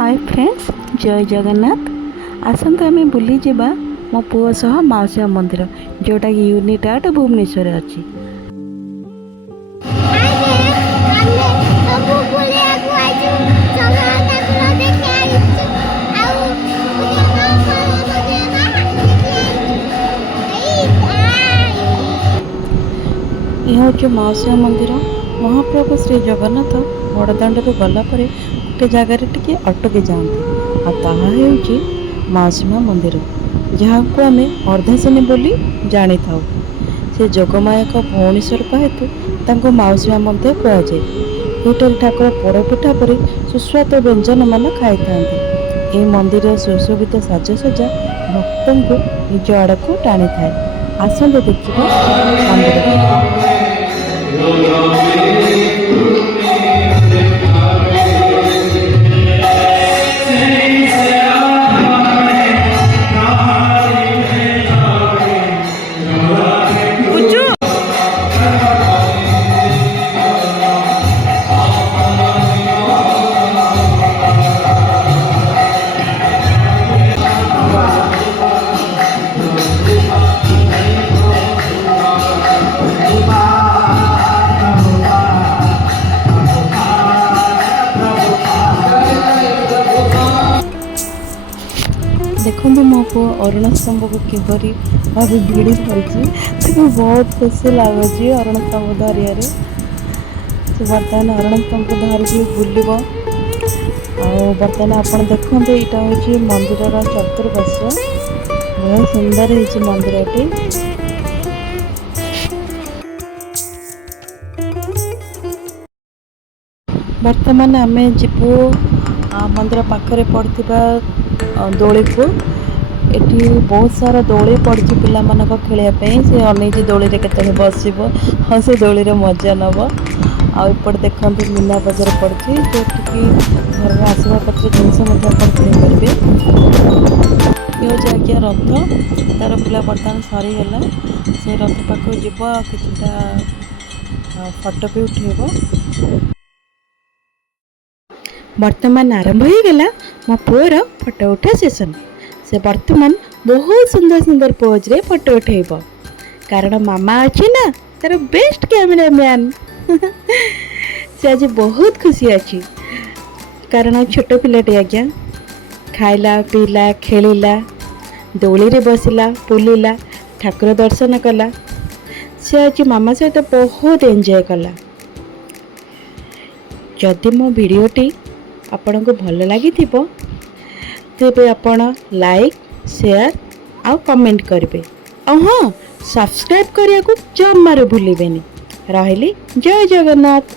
Hi friends, जय जगन्नाथ। आसतु आम बुली जावा मो पुओ सह माउसी मंदिर जोटा कि यूनिट 8 भुवनेश्वर अच्छी। यह हूँ माउसी मंदिर। महाप्रभु श्री जगन्नाथ बड़दाण्ड गलापर गोटे जगार टे अटकी जाती आउे माउसी मंदिर जहाँ को आम अर्धासिनी बोली जानी था। से जोगमाया भौणी स्वरूप हेतु माउसी मंदिर कहुए। ये ठाकुर पोड़पिठा पर सुस्वाद व्यंजन मान खाई था। ये मंदिर सुशोभित साजसज्जा भक्त को निज आड़ को टाणी था। आसतु देखा मंदिर। देखो मो पु अरुण स्तंभ को किपरि भाव भिड़ी धरी बहुत खुशी लगुच अरुण स्तंभ धरिया। बर्तमान अरुण स्तंभ को धरिकी बुल बर्तमान आप देखते यहाँ हूँ मंदिर चतुर्पार्श्व बहुत सुंदर है मंदिरटी। बर्तमान आम जीवु मंदिर पाखरे पड़ता दोली को। एटी बहुत सारा दोली पड़ी पिला मानक खेलने से अनेक दोली के बस हाँ से दोली रे मजा नब। आउट देखते मीना बजार पड़ी जो घर में आसवा पत्र जिनस किनीपारे। ये हूँ आज्ञा रथ तार पिला बर्तमान सरीगला से रथ पाख जीव किटा फटो भी उठेब। बर्तमान आरंभ हो गला मो पुओर फोटो उठा सेसन। से बर्तमान बहुत सुंदर सुंदर पोज रे फोटो उठेब कारण मामा अच्छी ना तार बेस्ट कैमरामैन। से आज बहुत खुशी अच्छी कारण छोट पिलाटे आज्ञा खाइला पीला खेलिला दोली रे बसिला बुलिला ठाकुर दर्शन कला। से आज मामा सहित बहुत एंजॉय कला। जदि मो वीडियोटी आपण को भल लगी तेबे आपण लाइक शेयर आ कमेंट करेंगे। हाँ, सब्सक्राइब करिया को जमारे भूलिबेनी। रहिली जय जगन्नाथ।